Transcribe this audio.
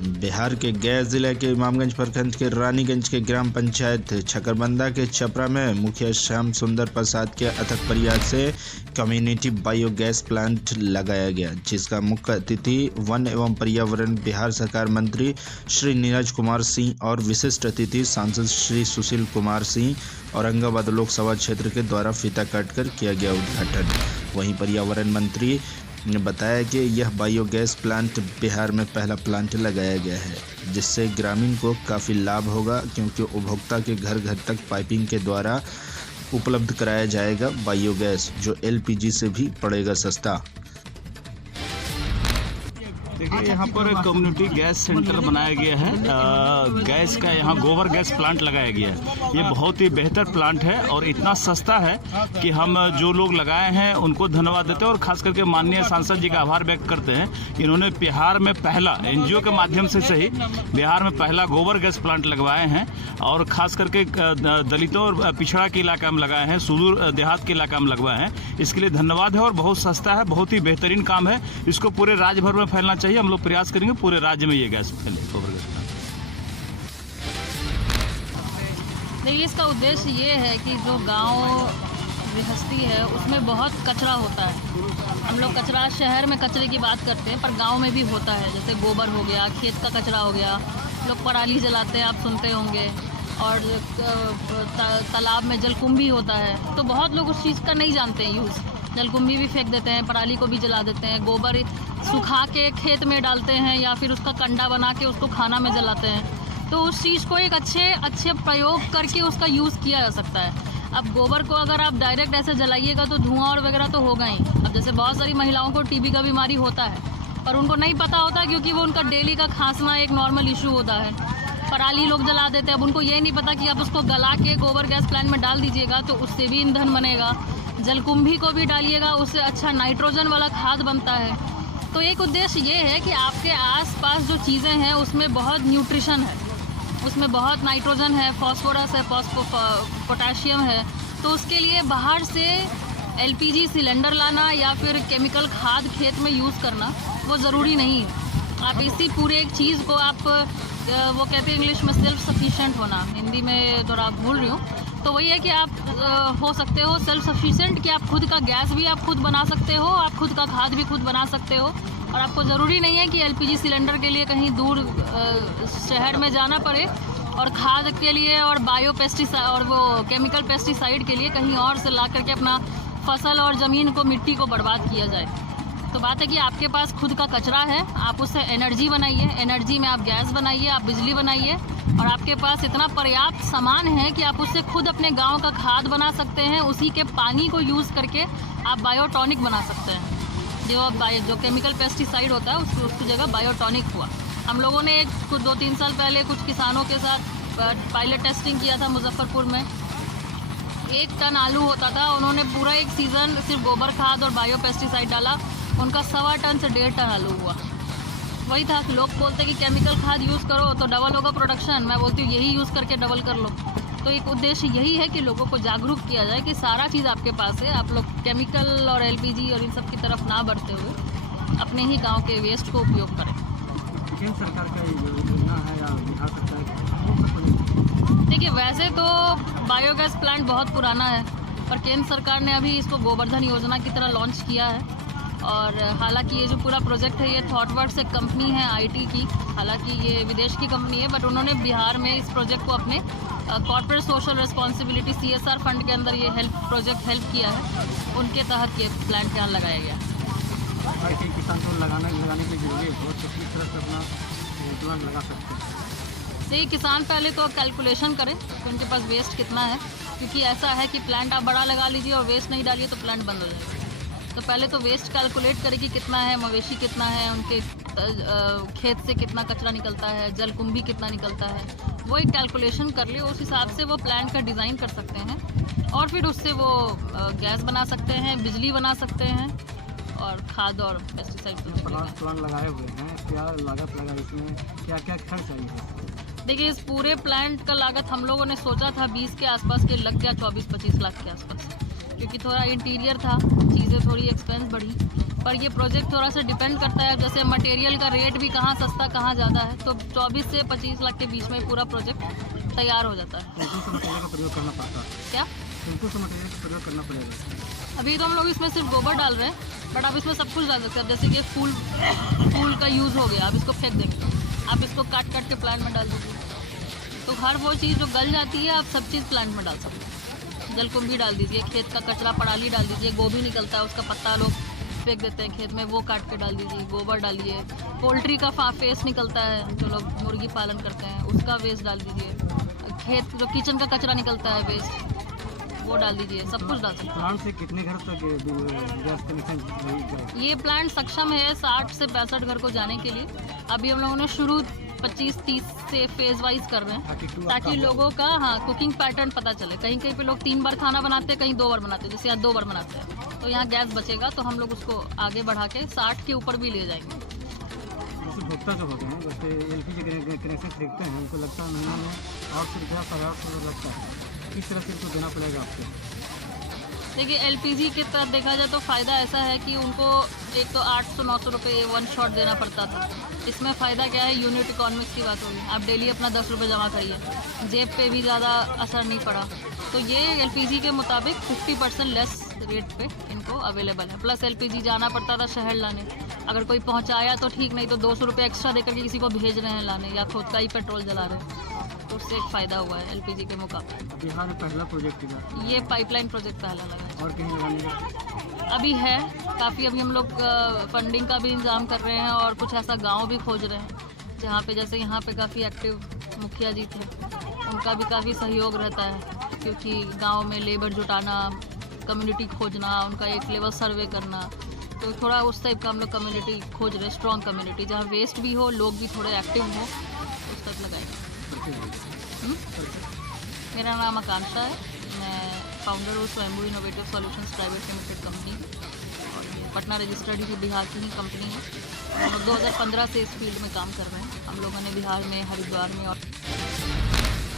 बिहार के गया जिले के इमामगंज प्रखंड के रानीगंज के ग्राम पंचायत छकरबंदा के छपरा में मुखिया श्याम सुंदर प्रसाद के अथक प्रयास से कम्युनिटी बायोगैस प्लांट लगाया गया, जिसका मुख्य अतिथि वन एवं पर्यावरण बिहार सरकार मंत्री श्री नीरज कुमार सिंह और विशिष्ट अतिथि सांसद श्री सुशील कुमार सिंह औरंगाबाद लोकसभा क्षेत्र के द्वारा फीता काटकर किया गया उद्घाटन। वहीं पर्यावरण मंत्री ने बताया कि यह बायोगैस प्लांट बिहार में पहला प्लांट लगाया गया है, जिससे ग्रामीण को काफ़ी लाभ होगा, क्योंकि उपभोक्ता के घर घर तक पाइपिंग के द्वारा उपलब्ध कराया जाएगा बायोगैस, जो एलपीजी से भी पड़ेगा सस्ता। देखिए, यहाँ पर कम्युनिटी गैस सेंटर बनाया गया है। गैस का यहाँ गोबर गैस प्लांट लगाया गया है। ये बहुत ही बेहतर प्लांट है और इतना सस्ता है कि हम जो लोग लगाए हैं उनको धन्यवाद देते हैं और खास करके माननीय सांसद जी का आभार व्यक्त करते हैं। इन्होंने बिहार में पहला एनजीओ के माध्यम से सही बिहार में पहला गोबर गैस प्लांट लगवाए हैं और खास करके दलितों और पिछड़ा के इलाका में लगाए हैं, सुदूर देहात के इलाका में लगवाए हैं। इसके लिए धन्यवाद है और बहुत सस्ता है, बहुत ही बेहतरीन काम है। इसको पूरे राज्य भर में फैलना चाहिए। हम लोग प्रयास करेंगे पूरे राज्य में ये गैस फैले, गोबर गैस। देखिए, इसका उद्देश्य ये है कि जो गांव गृहस्थी है उसमें बहुत कचरा होता है। हम लोग कचरा शहर में कचरे की बात करते हैं, पर गांव में भी होता है। जैसे गोबर हो गया, खेत का कचरा हो गया, लोग पराली जलाते हैं, आप सुनते होंगे, और तालाब में जलकुंभी होता है। तो बहुत लोग उस चीज़ का नहीं जानते हैं यूज़। जलकुंभी भी फेंक देते हैं, पराली को भी जला देते हैं, गोबर सुखा के खेत में डालते हैं या फिर उसका कंडा बना के उसको खाना में जलाते हैं। तो उस चीज़ को एक अच्छे प्रयोग करके उसका यूज़ किया जा सकता है। अब गोबर को अगर आप डायरेक्ट ऐसे जलाइएगा तो धुआं और वगैरह तो होगा ही। अब जैसे बहुत सारी महिलाओं को टीबी का बीमारी होता है, पर उनको नहीं पता होता, क्योंकि वो उनका डेली का खांसना एक नॉर्मल इशू होता है। पराली लोग जला देते हैं। अब उनको ये नहीं पता कि आप उसको गला के गोबर गैस प्लांट में डाल दीजिएगा तो उससे भी ईंधन बनेगा। जलकुंभी को भी डालिएगा, उससे अच्छा नाइट्रोजन वाला खाद बनता है। तो एक उद्देश्य ये है कि आपके आसपास जो चीज़ें हैं उसमें बहुत न्यूट्रिशन है, उसमें बहुत नाइट्रोजन है, फास्फोरस है, पोटाशियम है। तो उसके लिए बाहर से एलपीजी सिलेंडर लाना या फिर केमिकल खाद खेत में यूज़ करना वो ज़रूरी नहीं है। आप इसी पूरे एक चीज़ को आप वो कहते हैं इंग्लिश में सेल्फ सफिशिएंट होना, हिंदी में थोड़ा भूल रही हूँ। तो वही है कि आप हो सकते हो सेल्फ सफिशिएंट, कि आप खुद का गैस भी आप खुद बना सकते हो, आप खुद का खाद भी खुद बना सकते हो, और आपको ज़रूरी नहीं है कि एलपीजी सिलेंडर के लिए कहीं दूर शहर में जाना पड़े, और खाद के लिए और बायो पेस्टिसाइड और वो केमिकल पेस्टिसाइड के लिए कहीं और से ला करके अपना फसल और ज़मीन को, मिट्टी को बर्बाद किया जाए। तो बात है कि आपके पास खुद का कचरा है, आप उससे एनर्जी बनाइए, एनर्जी में आप गैस बनाइए, आप बिजली बनाइए, और आपके पास इतना पर्याप्त सामान है कि आप उससे खुद अपने गांव का खाद बना सकते हैं। उसी के पानी को यूज़ करके आप बायोटॉनिक बना सकते हैं। जो केमिकल पेस्टिसाइड होता है उसकी जगह बायोटॉनिक हुआ। हम लोगों ने कुछ 2-3 साल पहले कुछ किसानों के साथ पायलट टेस्टिंग किया था मुजफ्फरपुर में। 1 टन आलू होता था, उन्होंने पूरा एक सीज़न सिर्फ गोबर खाद और बायो पेस्टिसाइड डाला, उनका 1.25 टन से 1.5 टन आलू हुआ। वही था, लोग बोलते कि केमिकल खाद यूज़ करो तो डबल होगा प्रोडक्शन, मैं बोलती हूँ यही यूज़ करके डबल कर लो। तो एक उद्देश्य यही है कि लोगों को जागरूक किया जाए कि सारा चीज़ आपके पास है, आप लोग केमिकल और एलपीजी और इन सब की तरफ ना बढ़ते हुए अपने ही गांव के वेस्ट को उपयोग करें। केंद्र सरकार का योजना है या बिहार सरकार का? देखिए, वैसे तो बायोगैस प्लांट बहुत पुराना है, पर केंद्र सरकार ने अभी इसको गोवर्धन योजना की तरह लॉन्च किया है। और हालांकि ये जो पूरा प्रोजेक्ट है ये थॉटवर्क्स एक कंपनी है आईटी की, हालांकि ये विदेश की कंपनी है, बट उन्होंने बिहार में इस प्रोजेक्ट को अपने corporate social responsibility CSR fund के अंदर ये प्रोजेक्ट हेल्प किया है। उनके तहत ये प्लांट यहाँ लगाया गया। किसान को लगाने की जरूरी है, बहुत किस तरह से अपना प्लांट लगा सकते हैं? सही, किसान पहले तो कैलकुलेशन करें कि उनके पास वेस्ट कितना है, क्योंकि ऐसा है कि प्लांट आप बड़ा लगा लीजिए और वेस्ट नहीं डालिए तो प्लांट बंद हो जाएगा। तो पहले तो वेस्ट कैलकुलेट करें कि कितना है, मवेशी कितना है, उनके खेत से कितना कचरा निकलता है, जलकुंभी कितना निकलता है, वो एक कैलकुलेशन कर ले। उस हिसाब से वो प्लांट का डिज़ाइन कर सकते हैं और फिर उससे वो गैस बना सकते हैं, बिजली बना सकते हैं और खाद और पेस्टिसाइड। प्लांट लगाए हुए हैं, क्या लागत लगा, इसमें क्या क्या खर्च है? देखिए, इस पूरे प्लांट का लागत हम लोगों ने सोचा था 20 के आसपास के, लग गया 24-25 लाख के आसपास, क्योंकि थोड़ा इंटीरियर था, चीज़ें थोड़ी एक्सपेंस बढ़ी। पर ये प्रोजेक्ट थोड़ा सा डिपेंड करता है, जैसे मटेरियल का रेट भी कहाँ सस्ता कहाँ ज़्यादा है, तो 24 से 25 लाख के बीच में पूरा प्रोजेक्ट तैयार हो जाता है। कौन से मटेरियल का प्रयोग करना पड़ता है? क्या कौन से मटेरियल का प्रयोग करना पड़ेगा? अभी तो हम लोग इसमें सिर्फ गोबर डाल रहे हैं, बट आप इसमें सब कुछ डाल सकते हैं। जैसे कि फूल का यूज़ हो गया, आप इसको फेंक देंगे, आप इसको काट के प्लांट में डाल दीजिए, तो हर वो चीज़ जो गल जाती है आप सब चीज़ प्लांट में डाल सकते हैं। जलकुंभी डाल दीजिए, खेत का कचरा पराली डाल दीजिए, गोभी निकलता है उसका पत्ता लोग फेंक देते हैं खेत में, वो काट के डाल दीजिए, गोबर डालिए, पोल्ट्री का फेस निकलता है जो लोग मुर्गी पालन करते हैं उसका वेस्ट डाल दीजिए, खेत जो किचन का कचरा निकलता है वेस्ट वो डाल दीजिए, सब कुछ डाल सकते हैं। प्लांट से कितने घर तक गैस कनेक्शन? ये प्लांट सक्षम है 60 से 65 घर को जाने के लिए। अभी हम लोगों ने शुरू 25-30 से फेज वाइज कर रहे हैं ताकि लोगों का कुकिंग पैटर्न पता चले। कहीं कहीं पे लोग 3 बार खाना बनाते हैं, कहीं 2 बार बनाते हैं, जैसे यहाँ 2 बार बनाते हैं, तो यहाँ गैस बचेगा तो हम लोग उसको आगे बढ़ा के 60 के ऊपर भी ले जाएंगे। जैसे भोक्ता जो होते हैं, जैसे LPG कनेक्शन खरीदते हैं, उनको लगता है महीना में 800 रुपया 850 लगता है, किस तरह से उनको देना पड़ेगा आपको? देखिए LPG की तरफ देखा जाए तो फ़ायदा ऐसा है कि उनको एक तो 800-900 रुपये 1 शॉट देना पड़ता था। इसमें फ़ायदा क्या है, यूनिट इकोनॉमिक्स की बात होगी, आप डेली अपना 10 रुपये जमा करिए, जेब पे भी ज़्यादा असर नहीं पड़ा। तो ये LPG के मुताबिक 50% लेस रेट पे इनको अवेलेबल है। प्लस LPG जाना पड़ता था शहर लाने, अगर कोई पहुंचाया तो ठीक, नहीं तो 200 रुपये एक्स्ट्रा देकर के किसी को भेज रहे हैं लाने, या खुद का ही पेट्रोल जला रहे हैं, तो उससे एक फ़ायदा हुआ है LPG के मुकाबले। बिहार में पहला प्रोजेक्ट है ये पाइपलाइन प्रोजेक्ट पहला लगा है। और कहीं लगाने का अभी है काफ़ी, अभी हम लोग फंडिंग का भी इंतज़ाम कर रहे हैं और कुछ ऐसा गांव भी खोज रहे हैं जहाँ पे, जैसे यहाँ पे काफ़ी एक्टिव मुखिया जी थे, उनका भी काफ़ी सहयोग रहता है, क्योंकि गांव में लेबर जुटाना, कम्युनिटी खोजना, उनका एक लेवल सर्वे करना, तो थोड़ा उस टाइप का हम लोग कम्युनिटी खोज रहे हैं, स्ट्रॉन्ग कम्युनिटी जहाँ वेस्ट भी हो, लोग भी थोड़े एक्टिव हो, उस तक लगाएंगे। मेरा नाम आकांक्षा है, मैं फाउंडर हूँ स्वयंभू innovative solutions private limited company, और ये पटना रजिस्टर्ड ही बिहार की ही कंपनी है। हम लोग 2015 से इस फील्ड में काम कर रहे हैं। हम लोगों ने बिहार में, हरिद्वार में और